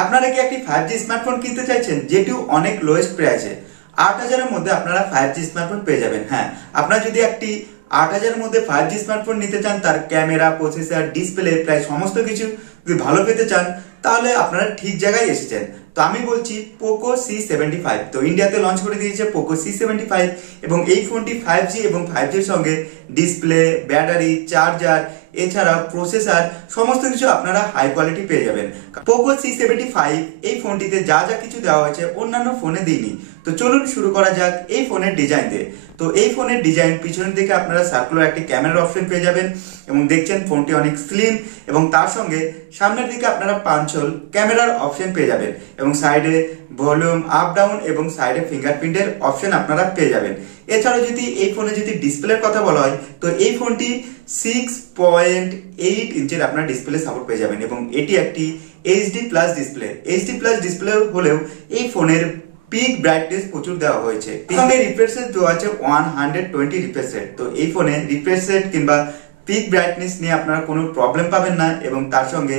আপনারা কি একটি 5G স্মার্টফোন কিনতে চাইছেন যেটি অনেক লোয়েস্ট প্রাইসে ৮,০০০ এর মধ্যে আপনারা 5G স্মার্টফোন পেয়ে যাবেন। হ্যাঁ, আপনারা যদি একটি ৮,০০০ এর মধ্যে 5G স্মার্টফোন নিতে চান, তার ক্যামেরা, প্রসেসর, ডিসপ্লে প্রায় সমস্ত কিছু যদি ভালো পেতে চান, তাহলে আপনারা ঠিক জায়গায় এসেছেন। তো আমি বলছি পোকো C75। তো ইন্ডিয়াতে লঞ্চ করে দিয়েছে পোকো C75 এবং এই ফোনটি 5G এবং 5G এর সঙ্গে ডিসপ্লে, ব্যাটারি, চার্জার, এছাড়া প্রসেসর সমস্ত কিছু আপনারা হাই কোয়ালিটি পেয়ে যাবেন। পোকো C75 এই ফোনটিতে যা যা কিছু দেওয়া হয়েছে অন্যান্য ফোনে দিইনি। তো চলুন শুরু করা যাক এই ফোনের ডিজাইন দিয়ে। তো এই ফোনের ডিজাইন পিছনের দিকে আপনারা সার্কুলার একটি ক্যামেরার অপশন পেয়ে যাবেন এবং দেখছেন ফোনটি অনেক স্লিম এবং তার সঙ্গে সামনের দিকে আপনারা পাঁচল ক্যামেরার অপশন পেয়ে যাবেন এবং সাইডে ভলিউম আপ ডাউন এবং সাইডে ফিঙ্গারপ্রিন্টের অপশন আপনারা পেয়ে যাবেন। এছাড়াও যদি এই ফোনে যদি ডিসপ্লের কথা বলা হয়, তো এই ফোনটি 6.8 ইঞ্চের আপনারা ডিসপ্লে সাপোর্ট পেয়ে যাবেন এবং এটি একটি HD plus display. HD plus display হলেও এই ফোনের পিক ব্রাইটনেস প্রচুর দেওয়া হয়েছে। সঙ্গে রিফ্রেশ রেট দেওয়া আছে 120 রিফ্রেশ রেট। তো এই ফোনে রিফ্রেশ রেট কিংবা পিক ব্রাইটনেস নিয়ে আপনারা কোনো প্রবলেম পাবেন না এবং তার সঙ্গে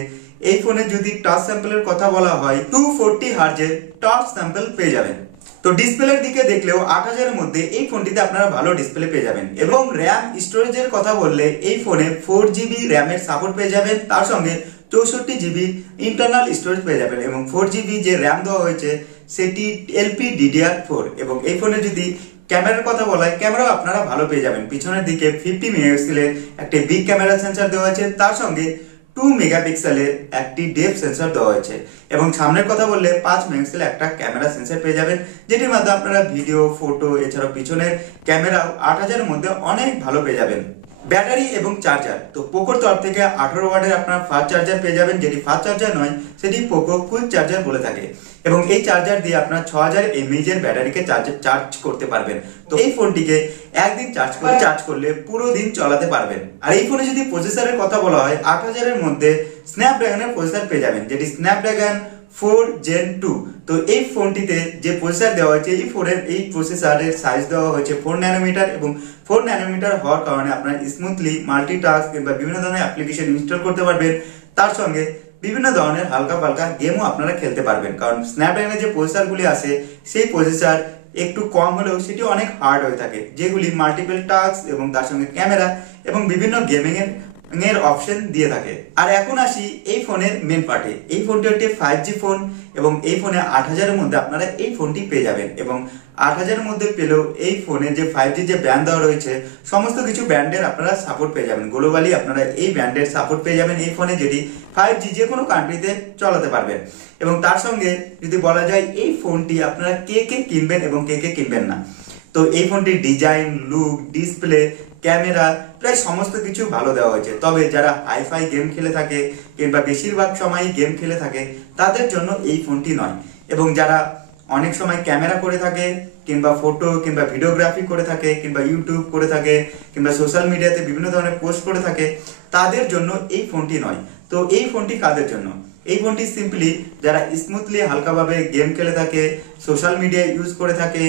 এই ফোনে যদি টাচ স্যাম্পলের কথা বলা হয় 240 হার্জের টাচ স্যাম্পল পেয়ে যাবেন। তো ডিসপ্লের দিকে দেখলেও ৮,০০০ এর মধ্যে এই ফোনটিতে আপনারা ভালো ডিসপ্লে পেয়ে যাবেন এবং র্যাম স্টোরেজের কথা বললে এই ফোনে 4GB র্যামের সাপোর্ট পেয়ে যাবেন, তার সঙ্গে 64GB ইন্টারনাল স্টোরেজ পেয়ে যাবেন এবং 4GB যে র্যাম দেওয়া হয়েছে সেটি LPDDR4 এবং এই ফোনে যদি ক্যামেরার কথা বলা হয়, ক্যামেরাও আপনারা ভালো পেয়ে যাবেন। পিছনের দিকে 50 মেগাপিক্সেলের একটি বিগ ক্যামেরা সেন্সর দেওয়া হয়েছে, তার সঙ্গে 2 মেগাপিক্সেলের একটি ডেপথ সেন্সর দেওয়া হয়েছে এবং সামনের কথা বললে 5 মেগাপিক্সেলের একটা ক্যামেরা সেন্সর পেয়ে যাবেন, যেটির মাধ্যমে আপনারা ভিডিও, ফটো এছাড়াও পিছনের ক্যামেরাও ৮,০০০ এর মধ্যে অনেক ভালো পেয়ে যাবেন। ব্যাটারি এবং চার্জার, তো পোকোর তরফ থেকে 18 ওয়াটের আপনারা ফাস্ট চার্জার পেয়ে যাবেন, যেটি ফাস্ট চার্জার নয়, সেটি পোকো কুইক চার্জার বলে থাকে এবং এই চার্জার দিয়ে আপনারা 6000 mAh এর ব্যাটারিকে চার্জ করতে পারবেন। তো এই ফোনটিকে একদিন চার্জ করলে পুরো দিন চালাতে পারবেন। আর এই ফোনে যদি প্রসেসরের কথা বলা হয়, ৮,০০০ এর মধ্যে স্ন্যাপড্রাগনের প্রসেসর পেয়ে যাবেন, যেটি স্ন্যাপড্রাগন 4 Gen 2। তো এই ফোনটিতে যে প্রসেসর দেওয়া হয়েছে, এই ফোনের এই প্রসেসরের সাইজ দেওয়া হয়েছে 4 ন্যানোমিটার এবং 4 ন্যানোমিটার হওয়ার কারণে আপনারা স্মুথলি মাল্টিটাস্ক কিংবা বিভিন্ন ধরনের অ্যাপ্লিকেশন ইনস্টল করতে পারবেন, তার সঙ্গে বিভিন্ন ধরনের হালকা পালকা গেমও আপনারা খেলতে পারবেন। কারণ স্ন্যাপড্রাগনের যে প্রসেসরগুলি আছে সেই প্রসেসর একটু কম হলেও সেটি অনেক হার্ড হয়ে থাকে, যেগুলি মাল্টিপল টাস্ক এবং তার সঙ্গে ক্যামেরা এবং বিভিন্ন গেমিং এর অপশন দিয়ে থাকে। আর এখন আসি এই ফোনের মেন পার্টে। এই ফোনটি একটি 5G ফোন এবং এই ফোনে ৮,০০০ এর মধ্যে আপনারা এই ফোনটি পেয়ে যাবেন এবং ৮,০০০ এর মধ্যে পেলেও এই ফোনে যে 5G যে ব্যান্ড দেওয়া রয়েছে সমস্ত কিছু ব্যান্ডের আপনারা সাপোর্ট পেয়ে যাবেন। গ্লোবালি আপনারা এই ব্যান্ডের সাপোর্ট পেয়ে যাবেন এই ফোনে, যেটি 5G যে কোনো কান্ট্রিতে চালাতে পারবেন। এবং তার সঙ্গে যদি বলা যায় এই ফোনটি আপনারা কে কিনবেন এবং কে কিনবেন না, তো এই ফোনটির ডিজাইন, লুক, ডিসপ্লে, ক্যামেরা প্রায় সমস্ত কিছু ভালো দেওয়া হয়েছে। তবে যারা হাইফাই গেম খেলে থাকে কিংবা বেশিরভাগ সময়ই গেম খেলে থাকে তাদের জন্য এই ফোনটি নয়, এবং যারা অনেক সময় ক্যামেরা করে থাকে কিংবা ফটো কিংবা ভিডিওগ্রাফি করে থাকে কিংবা ইউটিউব করে থাকে কিংবা সোশ্যাল মিডিয়াতে বিভিন্ন ধরনের পোস্ট করে থাকে তাদের জন্য এই ফোনটি নয়। তো এই ফোনটি কাদের জন্য? এই ফোনটি সিম্পলি যারা স্মুথলি হালকাভাবে গেম খেলে থাকে, সোশ্যাল মিডিয়া ইউজ করে থাকে,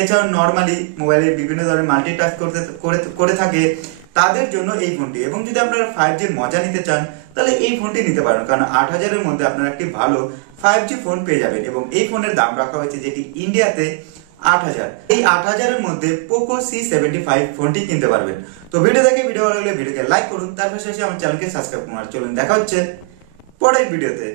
এছাড়াও নর্মালি মোবাইলে বিভিন্ন ধরনের মাল্টিটাস্ক করে থাকে তাদের জন্য এই ফোনটি। এবং যদি আপনারা 5G মজা নিতে চান তাহলে এই ফোনটি নিতে পারেন, কারণ ৮,০০০ এর মধ্যে আপনারা একটি ভালো 5G ফোন পেয়ে যাবেন এবং এই ফোনের দাম রাখা হয়েছে যেটি ইন্ডিয়াতে ৮,০০০। এই ৮,০০০ এর মধ্যে পোকো C75 ফোনটি কিনতে পারবেন। তো ভিডিও ভালো লাগলে ভিডিওকে লাইক করুন, তার পাশাপাশি আমার চ্যানেলকে সাবস্ক্রাইব করুন। আর চলুন দেখা হচ্ছে পরের ভিডিওতে।